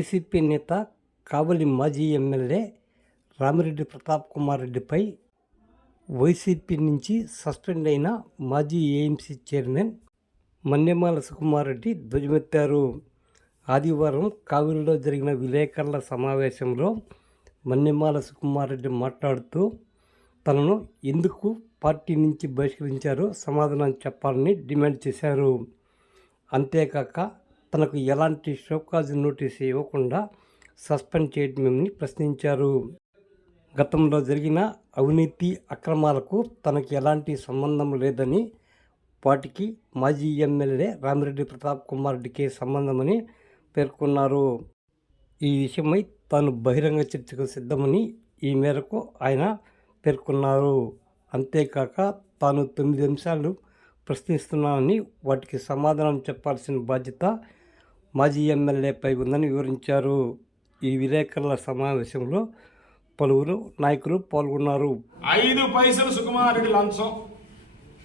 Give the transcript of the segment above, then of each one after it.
YCP నేత కావలి మాజీ MLA Ramireddy Pratap Kumar రెడ్డిపై వైసీపీ నుంచి సస్పెండ్ అయిన మాజీ ఏఎంసీ చైర్మన్ మన్యమాల సుకుమార్ రెడ్డి ధ్వజమెత్తారు. ఆదివారం కావిలిలో జరిగిన విలేకరుల సమావేశంలో మన్యమాల సుకుమార్ రెడ్డి మాట్లాడుతూ తనను ఎందుకు పార్టీ నుంచి బహిష్కరించారో సమాధానం చెప్పాలని డిమాండ్ చేశారు. అంతేకాక తనకు ఎలాంటి షోకాజ్ నోటీస్ ఇవ్వకుండా సస్పెండ్ చేయడమేమని ప్రశ్నించారు. గతంలో జరిగిన అవినీతి అక్రమాలకు తనకు ఎలాంటి సంబంధం లేదని వాటికి మాజీ ఎమ్మెల్యే రామిరెడ్డి ప్రతాప్ కుమార్ రెడ్డికే సంబంధమని పేర్కొన్నారు. ఈ విషయమై తాను బహిరంగ చర్చకు సిద్ధమని ఈ మేరకు ఆయన పేర్కొన్నారు. అంతేకాక తాను తొమ్మిది అంశాలు ప్రశ్నిస్తున్నానని వాటికి సమాధానం చెప్పాల్సిన బాధ్యత మాజీ ఎమ్మెల్యేపై ఉందని వివరించారు. ఈ విలేకరుల సమావేశంలో పలువురు నాయకులు పాల్గొన్నారు. ఐదు పైసలు సుకుమార్ రెడ్డి లంచం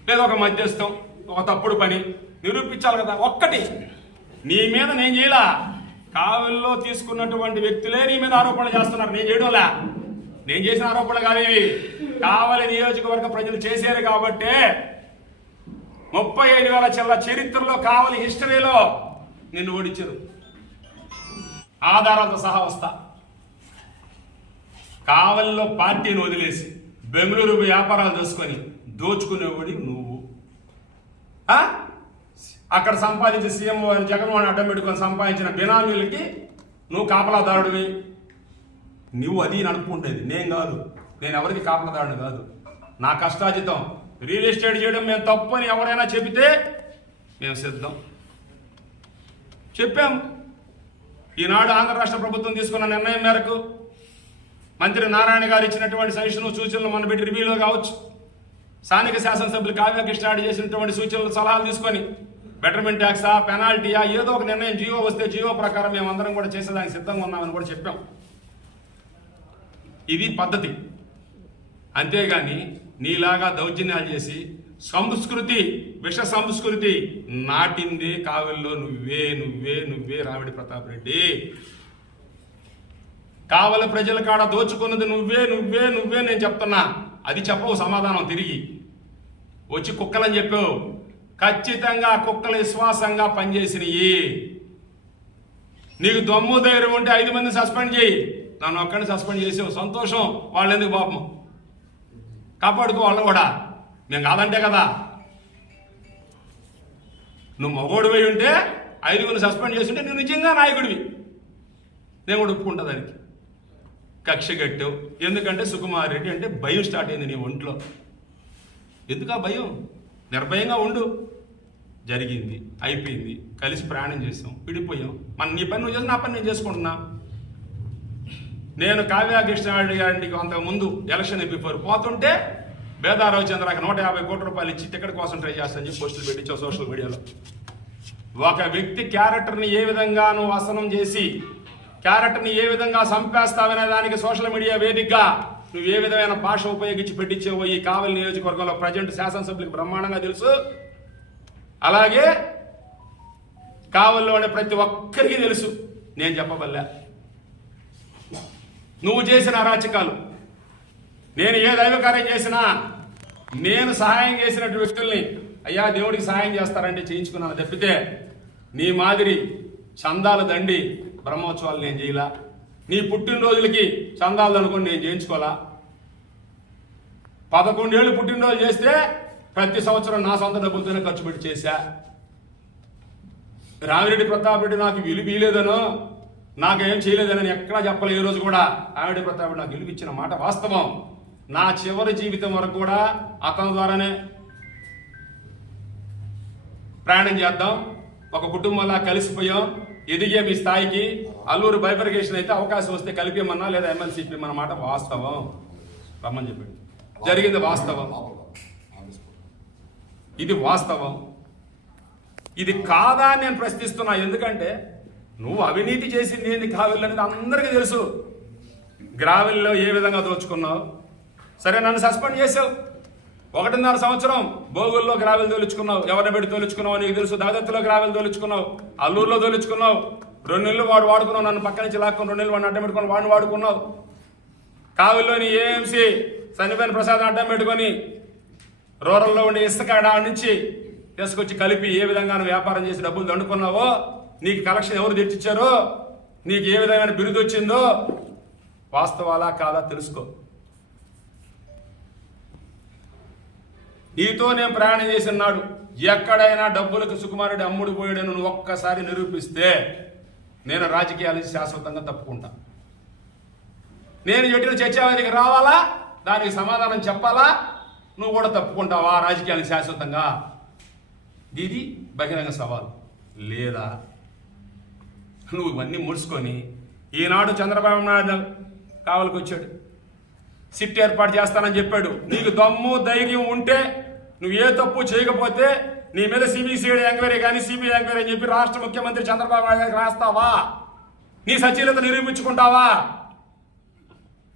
లేదా ఒక మధ్యస్థం ఒక తప్పుడు పని నిరూపించాలి కదా ఒక్కటి. నీ మీద నేను చేయలా. కావల్లో తీసుకున్నటువంటి వ్యక్తులే నీ మీద ఆరోపణలు చేస్తున్నారు. నేను చేయడంలా నేను చేసిన ఆరోపణలు కాదేవి కావలి నియోజకవర్గ ప్రజలు చేశారు కాబట్టే ముప్పై ఐదు వేల చిల్ల చరిత్రలో కావలి హిస్టరీలో నిన్ను ఓడించదు ఆధారాలతో సహా వస్తా. కావలిలో పార్టీని వదిలేసి బెంగళూరు వ్యాపారాలు చేసుకొని దోచుకునేవాడి నువ్వు. అక్కడ సంపాదించిన సీఎం వారి జగన్మోహన్ అడ్డం పెట్టుకొని సంపాదించిన బినామీలకి నువ్వు కాపలాదారుడివి. నువ్వు అది నడుపుకుంటేది నేను కాదు. నేను ఎవరికి కాపలాదారుని కాదు. నా కష్టాజితం రియల్ ఎస్టేట్ చేయడం మేము తప్పు అని ఎవరైనా చెబితే మేము సిద్ధం. చెప్పాం. ఈనాడు ఆంధ్ర రాష్ట్ర ప్రభుత్వం తీసుకున్న నిర్ణయం మేరకు మంత్రి నారాయణ గారు ఇచ్చినటువంటి సజెషన్ సూచనలు మన పెట్టి రివ్యూలో కావచ్చు. స్థానిక శాసనసభ్యులు కావ్య స్టార్ట్ చేసినటువంటి సూచనలు సలహాలు తీసుకొని బెటర్మెంట్ ట్యాక్సా పెనాల్టీయా ఏదో ఒక నిర్ణయం జియో వస్తే జియో ప్రకారం మేమందరం కూడా చేసేదానికి సిద్ధంగా ఉన్నామని కూడా చెప్పాం. ఇది పద్ధతి. అంతేగాని నీలాగా దౌర్జన్యాలు చేసి సంస్కృతి విష సంస్కృతి నాటింది కావల్లో నువ్వే నువ్వే నువ్వే రావిడి ప్రతాప్ రెడ్డి. కావల ప్రజల కాడ దోచుకున్నది నువ్వే నువ్వే నువ్వే నేను చెప్తున్నా. అది చెప్పవు సమాధానం తిరిగి. వచ్చి కుక్కలని చెప్పావు. ఖచ్చితంగా కుక్కలు విశ్వాసంగా పనిచేసినవి నీకు దమ్ము ధైర్యం ఉంటే ఐదు మంది సస్పెండ్ చేయి. నన్ను ఒక్కడిని సస్పెండ్ చేసావు. సంతోషం. వాళ్ళు ఎందుకు పాపం? కాపాడుకో వాళ్ళు కూడా. మేము కాదంటే కదా నువ్వు మగోడివై ఉంటే ఐదుగురిని సస్పెండ్ చేస్తుంటే నువ్వు నిజంగా నాయకుడివి నేను కూడా ఒప్పుకుంటా దానికి కక్ష కట్టావు ఎందుకంటే సుకుమార్ రెడ్డి అంటే భయం స్టార్ట్ అయింది నీ ఒంట్లో ఎందుకు ఆ భయం నిర్భయంగా ఉండు జరిగింది అయిపోయింది కలిసి ప్రయాణం చేసాం విడిపోయాం మన నీ పని నువ్వు చేసి నా పని నేను చేసుకుంటున్నా నేను కావ్య కృష్ణారెడ్డి గారికి అంతకుముందు ఎలక్షన్ బిఫోర్ పోతుంటే బేదారావు నాకు నూట యాభై కోట్ల రూపాయలు ఇచ్చి టికెట్ కోసం ట్రై చేస్తాను చెప్పి పోస్టులు పెట్టించావు సోషల్ మీడియాలో. ఒక వ్యక్తి క్యారెక్టర్ని ఏ విధంగా నువ్వు అసనం చేసి క్యారెక్టర్ని ఏ విధంగా సంపేస్తావనే దానికి సోషల్ మీడియా వేదికగా నువ్వు ఏ విధమైన భాష ఉపయోగించి పెట్టించేవో ఈ కావలి నియోజకవర్గంలో ప్రజెంట్ శాసనసభ్యులకు బ్రహ్మాండంగా తెలుసు. అలాగే కావలిలోని ప్రతి ఒక్కరికి తెలుసు. నేను చెప్పబల్లా నువ్వు చేసిన అరాచకాలు నేను ఏ దైవ కార్యం చేసినా నేను సహాయం చేసినటువంటి వ్యక్తుల్ని అయ్యా దేవుడికి సహాయం చేస్తారంటే చేయించుకున్నాను. తప్పితే నీ మాదిరి చందాలు దండి బ్రహ్మోత్సవాలు నేను చేయలా. నీ పుట్టినరోజులకి చందాలు అనుకుని నేను చేయించుకోవాలా పదకొండేళ్ళు పుట్టినరోజు చేస్తే ప్రతి సంవత్సరం నా సొంత డబ్బులతోనే ఖర్చు పెట్టి చేశా. రామిరెడ్డి ప్రతాప్ రెడ్డి నాకు విలువ ఇవ్వలేదనో నాకేం చేయలేదని ఎక్కడా చెప్పలేదు ఈ రోజు కూడా. రామిరెడ్డి ప్రతాప్ రెడ్డి నాకు విలువ ఇచ్చిన మాట వాస్తవం. నా చివరి జీవితం వరకు కూడా అతని ద్వారానే ప్రయాణం చేద్దాం. ఒక కుటుంబంలా కలిసిపోయాం. ఎదిగే మీ స్థాయికి అల్లూరు బైఫర్కేషన్ అయితే అవకాశం వస్తే కలిపేమన్నా లేదా ఎమ్మెల్సీ మన మాట వాస్తవం? రమ్మని చెప్పాడు. జరిగింది వాస్తవం. ఇది వాస్తవం. ఇది కాదా అని నేను ప్రశ్నిస్తున్నా. ఎందుకంటే నువ్వు అవినీతి చేసింది ఏంది కావిల్ అనేది అందరికీ తెలుసు. గ్రావెల్లో ఏ విధంగా దోచుకున్నావు? సరే నన్ను సస్పెండ్ చేసావు. ఒకటిన్నర సంవత్సరం భోగుల్లో గ్రావెలు తోలుచుకున్నావు ఎవరిని పెట్టి తోలుచుకున్నావు నీకు తెలుసు దాదత్తులో గ్రావెలు తోలుచుకున్నావు అల్లూరులో తోలుచుకున్నావు. రెండు నెలలు వాడు వాడుకున్నావు నన్ను పక్క నుంచి లాక్కుని రెండు నెలలు వాడిని అడ్డం పెట్టుకుని వాడిని వాడుకున్నావు. కావుల్లోని ఏఎంసీ చనిపోయిన ప్రసాద్ అడ్డం పెట్టుకొని రూరల్లో ఉండే ఇసుక ఆడ నుంచి తీసుకొచ్చి కలిపి ఏ విధంగా వ్యాపారం చేసి డబ్బులు దండుకున్నావో నీకు కలెక్షన్ ఎవరు తెచ్చిచ్చారో నీకు ఏ విధమైన బిరుదు వచ్చిందో వాస్తవాలా కాదా తెలుసుకో. నీతో నేను ప్రయాణం చేసినాడు ఎక్కడైనా డబ్బులకు సుకుమారుడు అమ్ముడు పోయాడని నువ్వు ఒక్కసారి నిరూపిస్తే నేను రాజకీయాలు శాశ్వతంగా తప్పుకుంటా. నేను చెప్పిన చర్చావేదికి రావాలా? దానికి సమాధానం చెప్పాలా? నువ్వు కూడా తప్పుకుంటావా రాజకీయాలు శాశ్వతంగా? ఇది బహిరంగ సవాల్. లేదా? నువ్వు ఇవన్నీ ముడుచుకొని ఈనాడు చంద్రబాబు నాయుడు కావలికి వచ్చాడు సిట్ ఏర్పాటు చేస్తానని చెప్పాడు. నీకు దమ్ము ధైర్యం ఉంటే నువ్వు ఏ తప్పు చేయకపోతే నీ మీద సిబిసిఐడి ఎంక్వైరీ కానీ సిబిఐ ఎంక్వైరీ అని చెప్పి రాష్ట్ర ముఖ్యమంత్రి చంద్రబాబు నాయుడు గారికి రాస్తావా? నీ సచీలత నిరూపించుకుంటావా?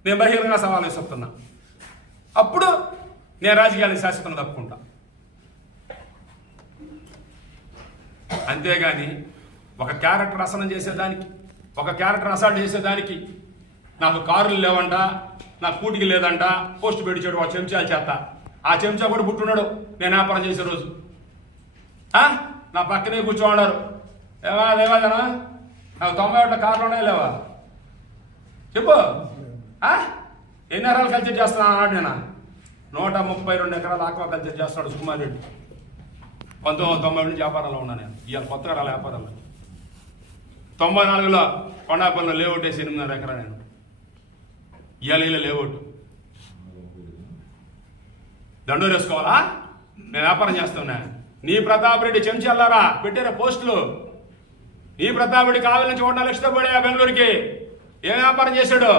నేను బహిరంగ సవాలు చెప్తున్నా అప్పుడు నేను రాజకీయాలకు శాశ్వతంగా తప్పుకుంటా. అంతేగాని ఒక క్యారెక్టర్ అసనం చేసేదానికి ఒక క్యారెక్టర్ అసాల్ట్ చేసేదానికి నాకు కారులు లేవంట నా కూటికి లేదంట పోస్ట్ పెట్టించాడు ఆ చెంచాలు చేత. ఆ చెంచా కూడా పుట్టున్నాడు. నేను వ్యాపారం చేసే రోజు. ఆ? నా పక్కనే కూర్చోమన్నారు ఏవా లేవాదనా నాకు తొంభై ఒకటి కార్లు ఉన్నాయి లేవా? చెప్పు. ఎన్ని ఎకరాలు కల్చర్ చేస్తున్నా అన్నాడు నేను? నూట ముప్పై రెండు ఎకరాలు ఆక్వా కల్చర్ చేస్తున్నాడు సుకుమార్ రెడ్డి. పంతొమ్మిది వందల తొంభై నుంచి వ్యాపారంలో ఉన్నాను నేను. ఇవాళ కొత్త రకాల వ్యాపారాలు తొంభై నాలుగులో కొండాపల్లిలో లేఅవుట్ వేసి ఎనిమిదిన్నర ఎకరా నేను. ఇవాళ ఇలా లేఅవుట్ దండోరేసుకోవాలా నేను వ్యాపారం చేస్తున్నా. నీ ప్రతాప్ రెడ్డి చెంచాలారా పెట్టారా పోస్టులు. నీ ప్రతాప్ రెడ్డి కావాలని నుంచి ఒకటి లక్షతో బెంగళూరుకి. ఏం వ్యాపారం చేశాడు?